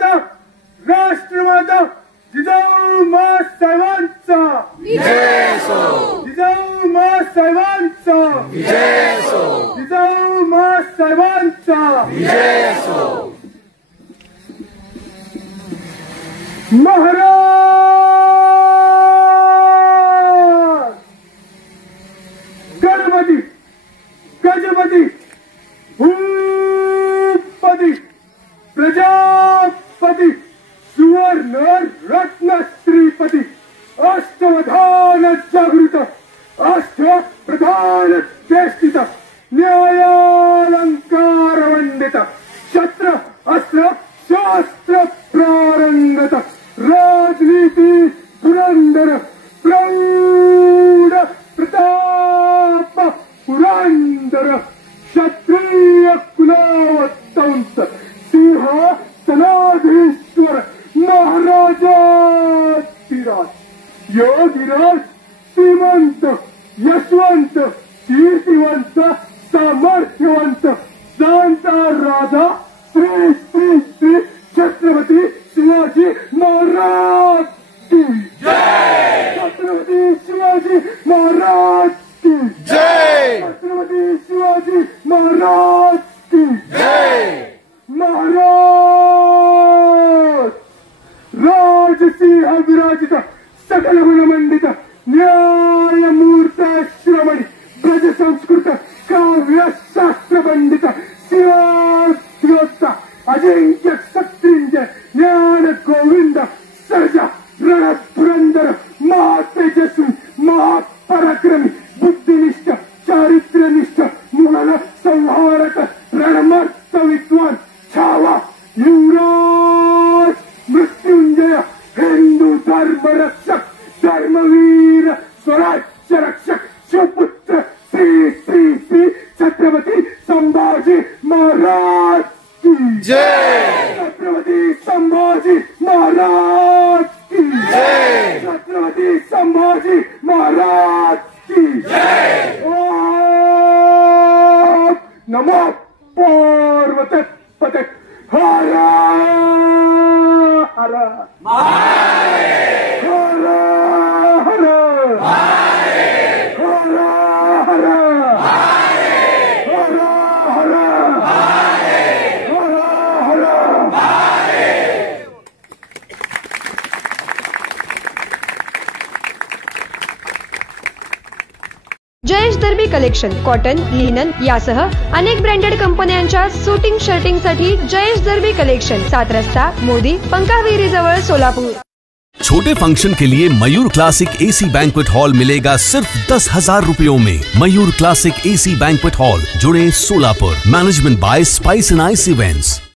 राष्ट्रमाता राष्ट्रमाता जिजाऊ मा साहेबांचा विजय असो, जिजाऊ मा साहेबांचा विजय असो, जिजाऊ मा साहेबांचा विजय असो। महाराज गणपती गजपती भूपती प्रजापती सुवर्ण रत्न श्रीपती अष्टवधान जागृत अष्ट प्रधान चेष्टित न्यायालंकार वंदित शस्त्र अस्त्र शास्त्र प्रारंगत राजनीति पुरंदर प्रौढ प्रताप पुरंदर क्षत्रिय कुलावतंस सिंहासनाधीश्वर महाराजाधिराज योगिराज श्रीमंत यशवंत कीर्तिवंत सामर्थ्यवंत शांता राजा श्री श्री श्री छत्रपती शिवाजी महाराज की जय, छत्रपती शिवाजी महाराज की जय, छत्रपती शिवाजी महाराज की जय। महाराज राजसिंह विराजित सकल गुणमंडित न्यायमूर्त श्रमणी ब्रज संस्कृत काव्य शास्त्र पंडित शिवात्योत्ता अजिंक्य शक्तिंजय ज्ञान गोविंद सर्जा रण पुरंदर महातेजस्वी महापराक्रमी बुद्धिनिष्ठ चारित्र्यनिष्ठ मुघल संहारक रणमर्त विद्वान छावा युवराज मृत्युंजय हिंदू धर्म रक्षक धर्मवीर स्वराज्य रक्षक सुपुत्र श्री श्री श्री छत्रपती संभाजी महाराज की जय, छत्रपती संभाजी महाराज की जय, छत्रपती संभाजी महाराज की जय। ओम नमो पार्वती पते हर हर महादेव, हर हर महादेव, हर हर महादेव, हर हर महादेव, हर हर Mahadev. Jayesh दर्बी collection cotton linen यासह अनेक ब्रँडेड कंपन्यांच्या सुटिंग शर्टिंगसाठी जयेश दर्बी कलेक्शन 7 रस्ता मोदी पंकाविरी जवळ सोलापूर। छोटे फंक्शन के लिए Mayur classic AC banquet hall मिलेगा सिर्फ 10,000 रुपयों में। Mayur classic AC banquet hall जुड़े Solapur. Management by spice and ice events.